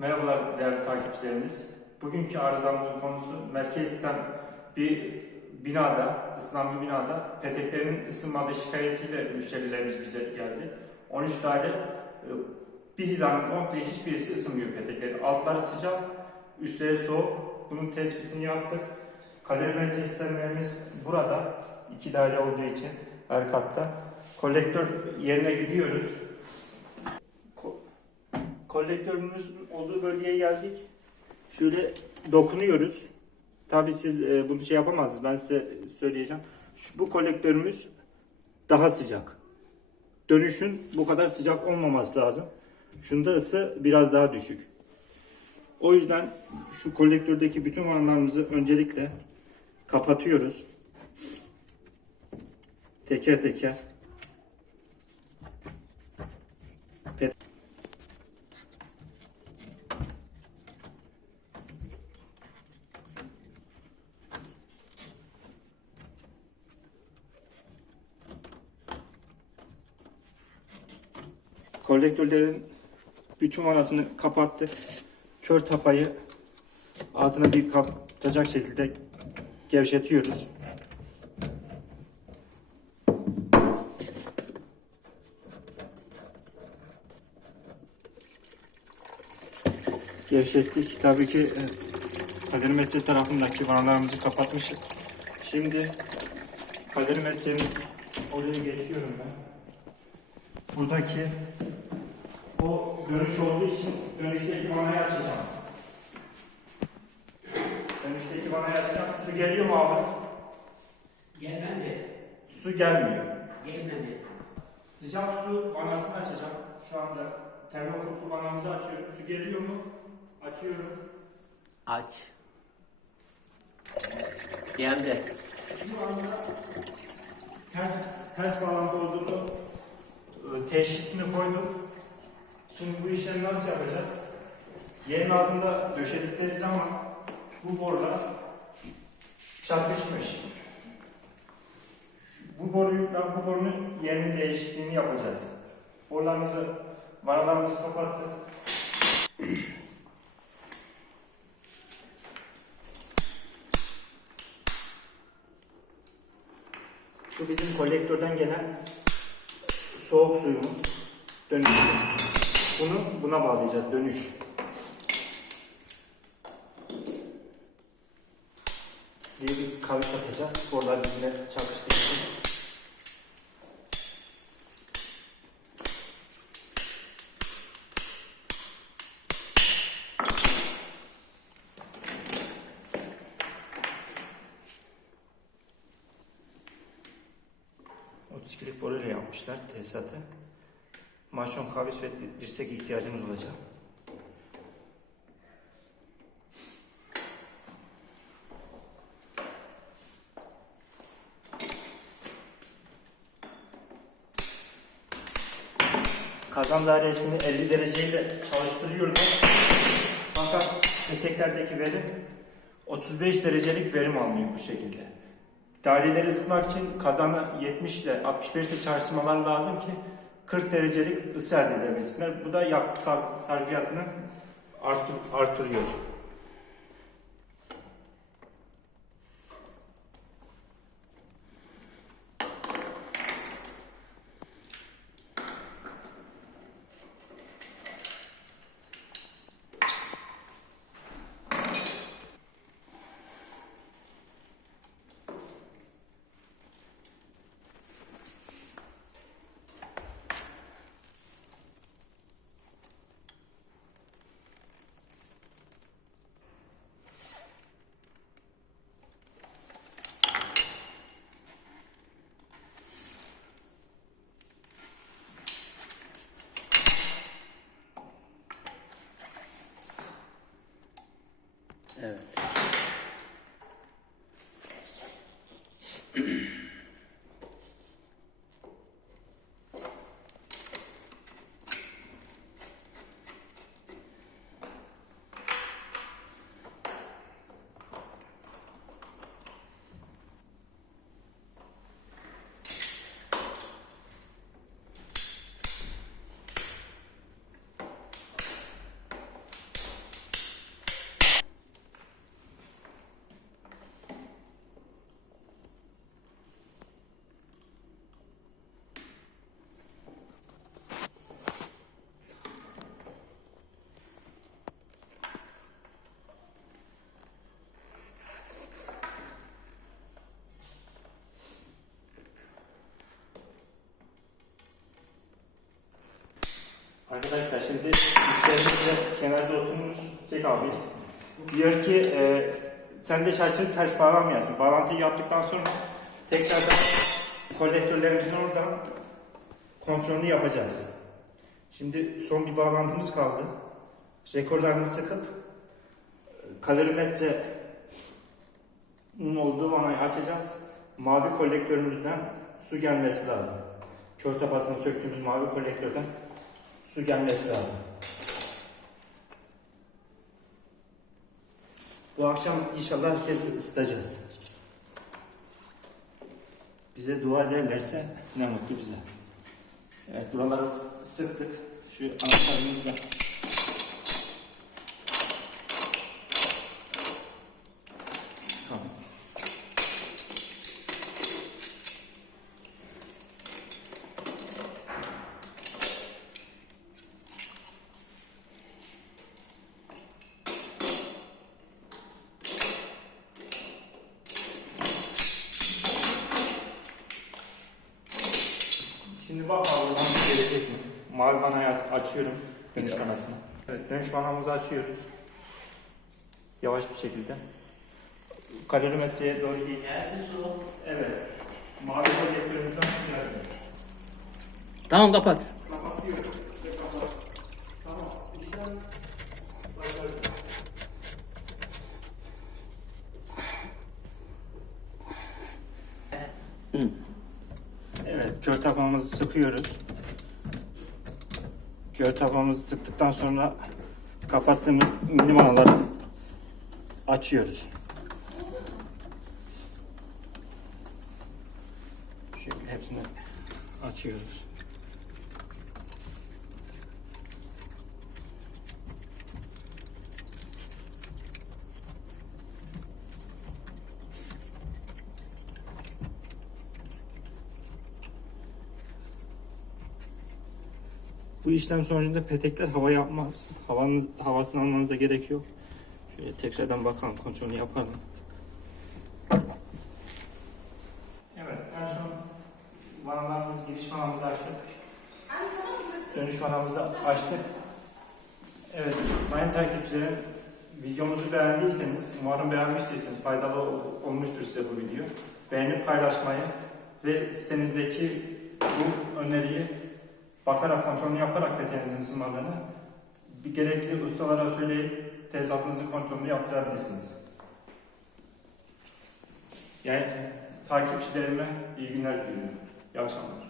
Merhabalar değerli takipçilerimiz. Bugünkü arızamızın konusu merkezden bir binada, ısınan bir binada peteklerin ısınmadığı şikayetiyle müşterilerimiz bize geldi. 13 tane bir hizanın komple hiçbirisi ısınmıyor petekleri. Altları sıcak, üstleri soğuk. Bunun tespitini yaptık. Kalorimetre sistemlerimiz burada. iki daire olduğu için her katta. Kolektör yerine gidiyoruz. Ko- kolektörümüzün olduğu bölgeye geldik. Şöyle dokunuyoruz. Tabii siz e, bunu şey yapamazsınız. Ben size söyleyeceğim. Şu, bu kolektörümüz daha sıcak. Dönüşün bu kadar sıcak olmaması lazım. Şunda ısı biraz daha düşük. O yüzden şu kolektördeki bütün vanlarımızı öncelikle kapatıyoruz. Teker teker. Kolektörlerin bütün vanasını kapattık. Kör tapayı altına bir kapatacak şekilde gevşetiyoruz. Gevşettik. Tabii ki e, kalorimetre tarafındaki vanalarımızı kapatmışız. Şimdi kalorimetrenin oraya geçiyorum ben. Buradaki o dönüş olduğu için dönüşteki vanayı açacağım. Dönüşteki vanayı açacağım. Su geliyor mu abi? Gelmedi. Su gelmiyor. Gelmedi. Sıcak su vanasını açacağım. Şu anda termokuplu vanamızı açıyorum. Su geliyor mu? Açıyorum. Aç. Geldi. Şu anda ters, ters e, teşhisini koyduk. Şimdi bu işlemi nasıl yapacağız? Yerin altında döşedikleri zaman bu borular çakışmış. Bu boruyla bu borunun yerinin değişikliğini yapacağız. Borularımızı, vanalarımızı kapattık. Şu bizim kolektörden gelen soğuk suyumuz. Dönüş. Bunu buna bağlayacağız. Dönüş. diye bir kavis atacağız. Oralar birbirine çakıştığı için. Boruyla yapmışlar tesisatı. Maşon kavis ve dirsek ihtiyacımız olacak. Kazan dairesini 50 dereceyle çalıştırıyorlar. Fakat eteklerdeki verim 35 derecelik verim almıyor bu şekilde. Daireleri ısıtmak için kazanı 70 ile 65 ile çalıştırmalar lazım ki 40 derecelik ısı elde edebilsinler. Bu da yakıt sar- sarfiyatını artır, artırıyor. Şimdi müşterimiz de kenarda oturmuş. Çek abi. Diyor ki e, sen de şaşırıp ters bağlanmayasın. Bağlantıyı yaptıktan sonra tekrardan kolektörlerimizin oradan kontrolünü yapacağız. Şimdi son bir bağlantımız kaldı. Rekorlarını sıkıp kalorimetre olduğu vanayı açacağız. Mavi kolektörümüzden su gelmesi lazım. Kör tapasını söktüğümüz mavi kolektörden su gelmesi lazım. Bu akşam inşallah herkesi ısıtacağız. Bize dua ederlerse ne mutlu bize. Evet buraları sıktık. Şu anahtarımızla. Şimdi bak bunu gelecek mi? Mavi vanayı açıyorum dönüş vanasını. Evet dönüş vanamızı açıyoruz. Yavaş bir şekilde. Kalorimetreye doğru gidiyor. Geldi su. Evet. Mavi su geldi. Tamam kapat. Kapatıyorum. Kapat. Tamam. İşlem başarılı. Evet, kör tapamızı sıkıyoruz. Kör tapamızı sıktıktan sonra kapattığımız mini vanaları açıyoruz. Şöyle hepsini açıyoruz. Bu işlem sonucunda petekler hava yapmaz. Havanın havasını almanıza gerek yok. Şöyle tekrardan bakalım, kontrolünü yapalım. Evet, en son vanalarımız, giriş vanamızı açtık. Dönüş vanamızı açtık. Evet, sayın takipçilerim, videomuzu beğendiyseniz, umarım beğenmiştirsiniz, faydalı ol- olmuştur size bu video. Beğenip paylaşmayı ve sitenizdeki bu öneriyi bakarak, kontrolünü yaparak peteğinizin ısınmadığını bir gerekli ustalara söyleyip tezatınızın kontrolünü yaptırabilirsiniz. Yani takipçilerime iyi günler diliyorum. İyi akşamlar.